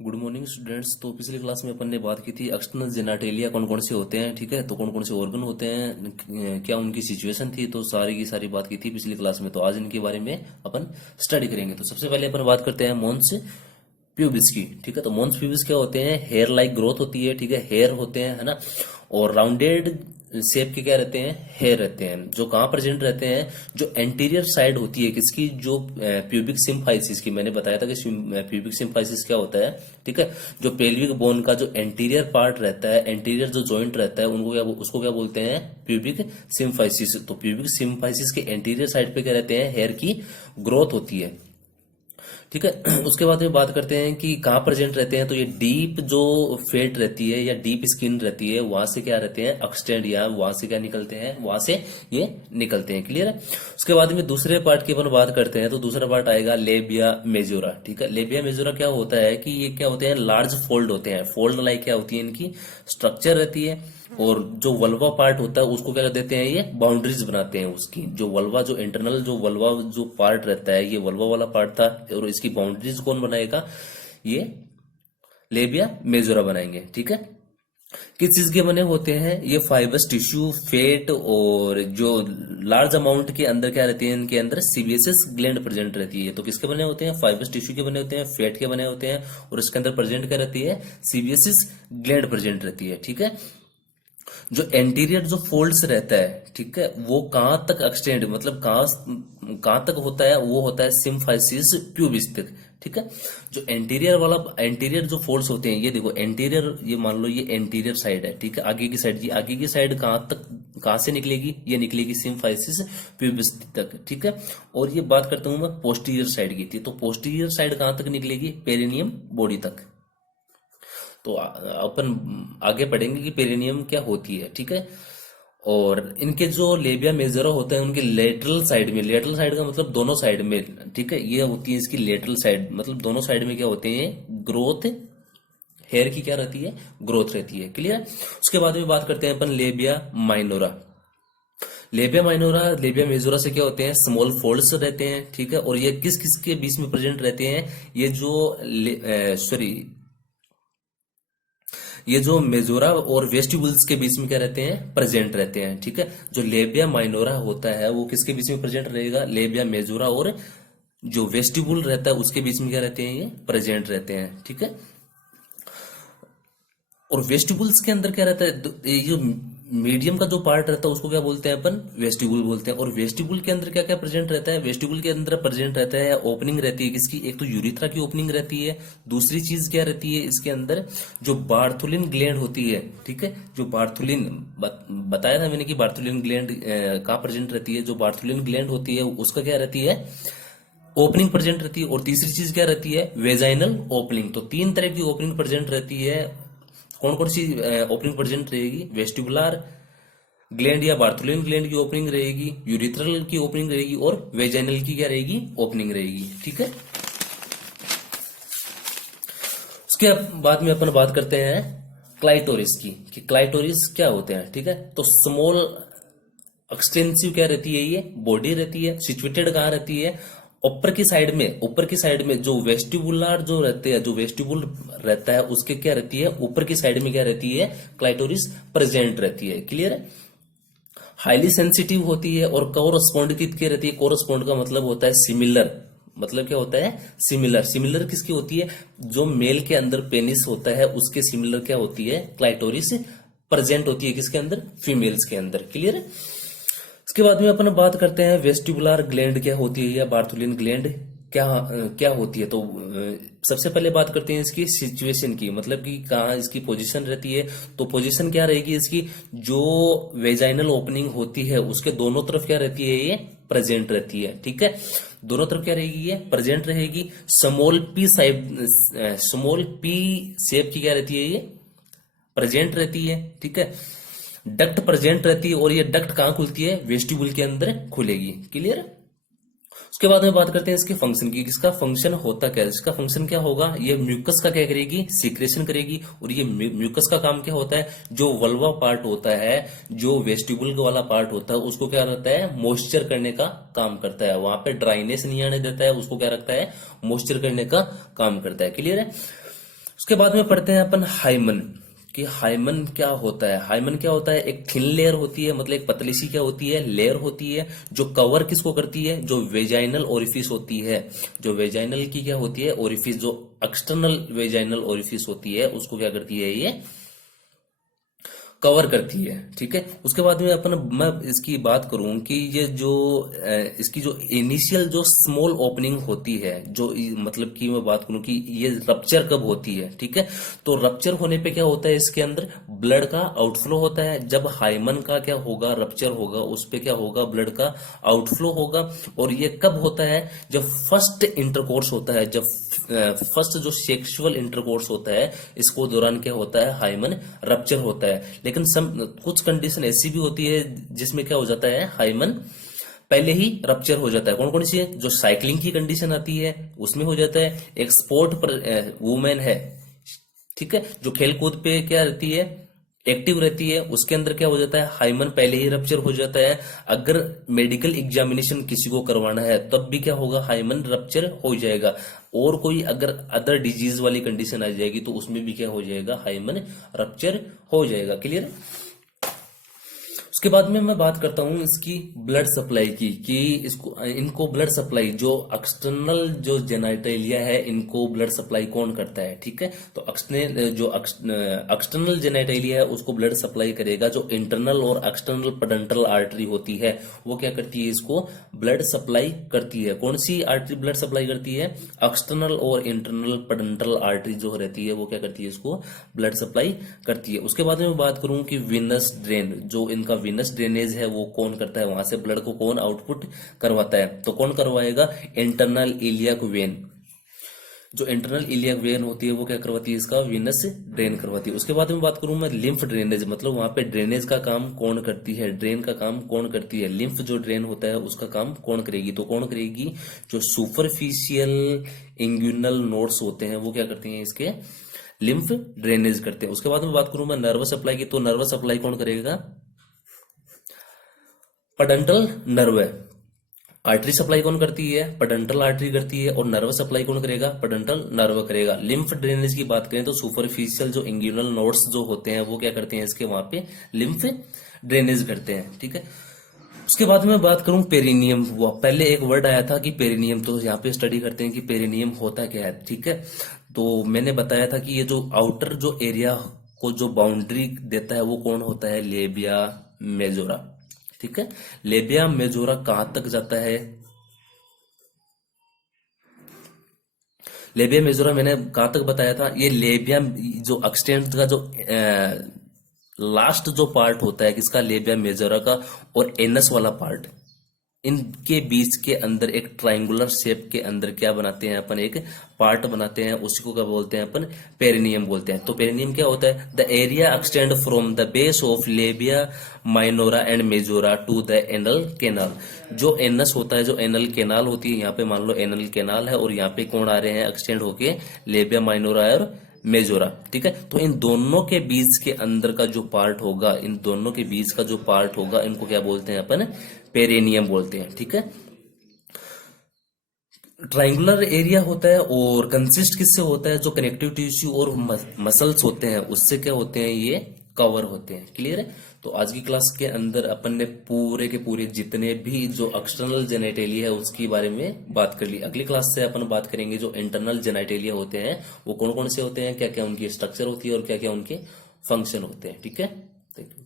Good morning students. तो पिछली class में अपन ने बात की थी एक्सटर्नल जेनाटेलिया कौन कौन से होते हैं, ठीक है। तो कौन कौन से ऑर्गन होते हैं, क्या उनकी सिचुएशन थी, तो सारी की सारी बात की थी पिछली क्लास में। तो आज इनके बारे में अपन स्टडी करेंगे। तो सबसे पहले अपन बात करते हैं मोन्स प्यूबिस की, ठीक है। तो मोन्स प्यूबिस क्या होते हैं? हेयर लाइक ग्रोथ होती है, ठीक है। हेयर होते हैं, है ना। और राउंडेड शेप के क्या रहते हैं? हेयर रहते हैं। जो कहाँ प्रेजेंट रहते हैं? जो एंटीरियर साइड होती है किसकी? जो प्यूबिक सिम्फाइसिस की। मैंने बताया था कि प्यूबिक सिम्फाइसिस क्या होता है, ठीक है। जो पेल्विक बोन का जो एंटीरियर पार्ट रहता है, एंटीरियर जो जॉइंट रहता है, उसको क्या बोलते हैं? Pubic symphysis. तो प्यूबिक सिम्फाइसिस के एंटीरियर साइड पे क्या रहते हैं? हेयर की ग्रोथ होती है, ठीक है। उसके बाद में बात करते हैं कि कहाँ प्रेजेंट रहते हैं। तो ये डीप जो फेट रहती है या डीप स्किन रहती है, वहां से क्या रहते हैं? एक्सटेंड, या वहां से क्या निकलते हैं? वहां से ये निकलते हैं। क्लियर है। उसके बाद में दूसरे पार्ट की अपन बात करते हैं। तो दूसरा पार्ट आएगा लेबिया मेजोरा, ठीक है। लेबिया मेजोरा क्या होता है कि ये क्या होते हैं? लार्ज फोल्ड होते हैं। फोल्ड लाइक क्या होती है? इनकी स्ट्रक्चर रहती है। और जो वल्वा पार्ट होता है उसको क्या कर देते हैं? ये बाउंड्रीज बनाते हैं उसकी। जो वल्वा, जो इंटरनल जो वल्वा जो पार्ट रहता है, ये वल्वा वाला पार्ट था, और इसकी बाउंड्रीज कौन बनाएगा? ये लेबिया मेजोरा बनाएंगे, ठीक है। किस चीज के बने होते हैं? ये फाइबर्स टिश्यू, फेट, और जो लार्ज अमाउंट के अंदर क्या रहती है? इनके अंदर सीबीएसएस ग्लैंड प्रेजेंट रहती है। तो किसके बने होते हैं? फाइबर्स टिश्यू के बने होते हैं, फेट के बने होते हैं, और इसके अंदर प्रेजेंट क्या रहती है? सीबीएसएस ग्लैंड प्रेजेंट रहती है, ठीक है। जो एंटीरियर जो फोल्ड्स रहता है, ठीक है, वो कहां तक एक्सटेंड, मतलब कहां तक होता है? वो होता है सिम्फाइसिस प्यूबिस तक, ठीक है। जो एंटीरियर वाला, एंटीरियर जो फोल्ड्स होते हैं, ये देखो एंटीरियर, ये मान लो ये एंटीरियर साइड है, ठीक है। आगे की साइड, ये आगे की साइड कहां तक, कहां से निकलेगी? ये निकलेगी सिम्फाइसिस प्यूबिस तक, ठीक है। और ये बात करता हूं मैं पोस्टीरियर साइड की थी। तो पोस्टीरियर साइड कहां तक निकलेगी? पेरिनियम बॉडी तक। तो अपन आगे पढ़ेंगे कि पेरिनियम क्या होती है, ठीक है। और इनके जो लेबिया मेजोरा होता है उनके लेटरल साइड में, लेटरल साइड का मतलब दोनों साइड में, ठीक है, ये होती है इसकी लेटरल साइड, मतलब दोनों साइड में क्या होते हैं? ग्रोथ, हेयर की क्या रहती है? ग्रोथ रहती है। क्लियर। उसके बाद में बात करते हैं अपन labia minora. Labia minora, labia majora से क्या होते हैं? स्मॉल फोल्ड्स रहते हैं, ठीक है। और ये किस किस के बीच में प्रेजेंट रहते हैं? ये जो सॉरी, ये जो मेजोरा और वेस्टिबुल्स के बीच में क्या रहते हैं? प्रेजेंट रहते हैं, ठीक है। जो लेबिया माइनोरा होता है वो किसके बीच में प्रेजेंट रहेगा? लेबिया मेजोरा और जो वेस्टिबुल रहता है उसके बीच में क्या रहते हैं? ये प्रेजेंट रहते हैं, ठीक है। और वेस्टिबुल्स के अंदर क्या रहता है? ये जो मीडियम का जो पार्ट रहता है उसको क्या बोलते हैं अपन? वेस्टिबुल बोलते हैं। और वेस्टिबुल के अंदर क्या क्या प्रेजेंट रहता है? वेस्टिबुल के अंदर प्रेजेंट रहता है, ओपनिंग रहती है किसकी? एक तो यूरिथ्रा की ओपनिंग रहती है। दूसरी चीज क्या रहती है इसके अंदर? जो बार्थुलिन ग्लैंड होती है, ठीक है। जो बार्थुलिन बताया था मैंने कि बार्थुलिन ग्लैंड कहाँ प्रेजेंट रहती है? जो बार्थुलिन ग्लैंड होती है उसका क्या रहती है? ओपनिंग प्रेजेंट रहती है। और तीसरी चीज क्या रहती है? Vaginal opening. तो तीन तरह की ओपनिंग प्रेजेंट रहती है। कौन कौन सी ओपनिंग प्रेजेंट रहेगी? वेस्टिबुलर ग्लैंड या बार्थुलिन ग्लैंड की ओपनिंग रहेगी, यूरिथ्रल की ओपनिंग रहेगी, और वेजाइनल की क्या रहेगी? ओपनिंग रहेगी, ठीक है। उसके बाद में अपन बात करते हैं क्लाइटोरिस की, कि क्लाइटोरिस क्या होते हैं, ठीक है। तो स्मॉल एक्सटेंसिव क्या रहती है? ये बॉडी रहती है। सिचुएटेड कहाँ रहती है? ऊपर की साइड में, ऊपर की साइड में जो वेस्टिबुलर जो रहते हैं, जो वेस्टिबुल रहता है उसके क्या रहती है? ऊपर की साइड में क्या रहती है? क्लाइटोरिस प्रेजेंट रहती है। क्लियर है। हाईली सेंसिटिव होती है। और कोरस्पॉन्ड की रहती है? कोरस्पॉन्ड का मतलब होता है सिमिलर। मतलब क्या होता है? सिमिलर। सिमिलर किसकी होती है? जो मेल के अंदर पेनिस होता है उसके सिमिलर क्या होती है? क्लाइटोरिस प्रेजेंट होती है किसके अंदर? फीमेल्स के अंदर। क्लियर है। इसके बाद में अपन बात करते हैं वेस्टिबुलर ग्लैंड क्या होती है, या बार्थुलिन ग्लैंड क्या क्या होती है। तो सबसे पहले बात करते हैं इसकी सिचुएशन की, मतलब कि कहाँ इसकी पोजीशन रहती है। तो पोजीशन क्या रहेगी इसकी? जो वेजाइनल ओपनिंग होती है उसके दोनों तरफ क्या रहती है? ये प्रेजेंट रहती है, ठीक है। दोनों तरफ क्या रहेगी? ये प्रेजेंट रहेगी। Small P side, small P shape की क्या रहती है? ये प्रेजेंट रहती है, ठीक है। डक्ट प्रेजेंट रहती है। और ये डक्ट कहां खुलती है? वेस्टिबुल के अंदर खुलेगी। क्लियर। उसके बाद में बात करते हैं इसके फंक्शन की। इसका फंक्शन होता क्या है? इसका फंक्शन क्या होगा? ये म्यूकस का क्या करेगी? सीक्रेशन करेगी। और ये म्यूकस का काम क्या होता है? जो वल्वा पार्ट होता है, जो वेस्टिबुल वाला पार्ट होता है, उसको क्या रहता है? मॉइस्चर करने का काम करता है। वहां पे ड्राइनेस नहीं आने देता है, उसको क्या रखता है? मॉइस्चर करने का काम करता है। क्लियर है। उसके बाद में पढ़ते हैं अपन हाइमन, कि हाइमन क्या होता है। हाइमन क्या होता है, एक थिन लेयर होती है, मतलब एक पतली सी क्या होती है, लेयर होती है, जो कवर किसको करती है, जो वेजाइनल ओरिफिस होती है, जो वेजाइनल की क्या होती है, ओरिफिस, जो एक्सटर्नल वेजाइनल ओरिफिस होती है उसको क्या करती है, ये कवर करती है। ठीक है, उसके बाद में अपन, मैं इसकी बात करूं कि ये जो इसकी जो इनिशियल जो स्मॉल ओपनिंग होती है, जो मतलब कि मैं बात करूं कि ये रप्चर कब होती है। ठीक है, तो रप्चर होने पे क्या होता है, इसके अंदर ब्लड का आउटफ्लो होता है। जब हाइमन का क्या होगा, रप्चर होगा, उस पे क्या होगा, ब्लड का आउटफ्लो होगा। और ये कब होता है, जब फर्स्ट इंटरकोर्स होता है, जब फर्स्ट जो सेक्सुअल इंटरकोर्स होता है, इसको दौरान क्या होता है, हाइमन रप्चर होता है। लेकिन कुछ कंडीशन ऐसी भी होती है जिसमें क्या हो जाता है, हाइमन पहले ही रप्चर हो जाता है। कौन कौन सी है, जो साइक्लिंग की कंडीशन आती है उसमें हो जाता है, एक स्पोर्ट पर वुमेन है, ठीक है, जो खेल कूद पे क्या रहती है, एक्टिव रहती है, उसके अंदर क्या हो जाता है, हाइमन पहले ही रप्चर हो जाता है। अगर मेडिकल एग्जामिनेशन किसी को करवाना है तब भी क्या होगा, हाइमन रप्चर हो जाएगा। और कोई अगर अदर डिजीज वाली कंडीशन आ जाएगी तो उसमें भी क्या हो जाएगा, हाइमन रप्चर हो जाएगा। क्लियर। उसके बाद में मैं बात करता हूं इसकी ब्लड सप्लाई की, कि इनको ब्लड सप्लाई, जो एक्सटर्नल जो जेनाइटेलिया है, इनको ब्लड सप्लाई कौन करता है। ठीक है, तो एक्सटर्नल जेनाइटेलिया है उसको ब्लड सप्लाई करेगा जो इंटरनल और एक्सटर्नल पेडेंटल आर्टरी होती है, वो क्या करती है, इसको ब्लड सप्लाई करती है। कौन सी आर्टरी ब्लड सप्लाई करती है, एक्सटर्नल और इंटरनल पेडेंटल आर्टरी जो रहती है वो क्या करती है, इसको ब्लड सप्लाई करती है। उसके बाद में बात करूं कि विनस ड्रेन, जो इनका विनस ड्रेनेज है वो कौन करता है, वहां से ब्लड को कौन आउटपुट करवाता है, तो कौन करवाएगा, इंटरनल इलियक वेन। जो इंटरनल इलियक वेन होती है वो क्या करवाती है, इसका विनस ड्रेन करवाती है। उसके बाद में बात करूं मैं लिम्फ ड्रेनेज, मतलब वहां पे ड्रेनेज का काम कौन करती है, ड्रेन का काम कौन करती है, लिम्फ जो ड्रेन होता है उसका काम कौन करेगी, तो कौन करेगी, जो सुपरफिशियल इंग्यूनल नोड्स होते हैं वो क्या करती हैं, इसके लिम्फ ड्रेनेज करते हैं। उसके बाद में बात करूं मैं नर्वस सप्लाई की, तो नर्वस सप्लाई कौन करेगा, पेडेंटल नर्व है। आर्टरी सप्लाई कौन करती है, पेडेंटल आर्टरी करती है, और नर्व सप्लाई कौन करेगा, पेडेंटल नर्व करेगा। लिम्फ ड्रेनेज की बात करें तो सुपरफिशियल जो इंग्यूनल नोड्स जो होते हैं वो क्या करते हैं, इसके वहां पे लिम्फ ड्रेनेज करते हैं। ठीक है, उसके बाद में बात करूं पेरिनियम, वो पहले एक वर्ड आया था कि पेरिनियम, तो यहाँ पे स्टडी करते हैं कि पेरिनियम होता क्या है। ठीक है, तो मैंने बताया था कि ये जो आउटर जो एरिया को जो बाउंड्री देता है वो कौन होता है, लेबिया मेजोरा। ठीक है, लेबिया मेजोरा कहां तक जाता है, लेबिया मेजोरा मैंने कहां तक बताया था, ये लेबिया जो एक्सटेंट का जो लास्ट जो पार्ट होता है किसका, लेबिया मेजोरा का, और एनस वाला पार्ट, इनके बीच के अंदर एक ट्रायंगुलर शेप के अंदर क्या बनाते हैं अपन, एक पार्ट बनाते हैं, उसी को क्या बोलते हैं अपन, पेरिनियम बोलते हैं। तो पेरिनियम क्या होता है, the area extend from the base of labia minora and majora to the anal canal. जो एनस होता है, जो एनल केनाल होती है, यहाँ पे मान लो एनल केनाल है और यहाँ पे कौन आ रहे हैं, एक्सटेंड होके लेबिया माइनोरा और मेजोरा। ठीक है, तो इन दोनों के बीच के अंदर का जो पार्ट होगा, इन दोनों के बीच का जो पार्ट होगा, इनको क्या बोलते हैं अपन, पेरिनियम बोलते हैं। ठीक है, ट्रायंगुलर एरिया होता है और कंसिस्ट किससे होता है, जो कनेक्टिव टिश्यू और मसल्स होते हैं उससे क्या होते हैं, ये कवर होते हैं। क्लियर है, तो आज की क्लास के अंदर अपन ने पूरे के पूरे जितने भी जो एक्सटर्नल जेनेटेलिया है उसके बारे में बात कर ली। अगली क्लास से अपन बात करेंगे जो इंटरनल जेनेटेलिया होते हैं वो कौन कौन से होते हैं, क्या क्या उनकी स्ट्रक्चर होती है और क्या क्या उनके फंक्शन होते हैं। ठीक है, थैंक यू।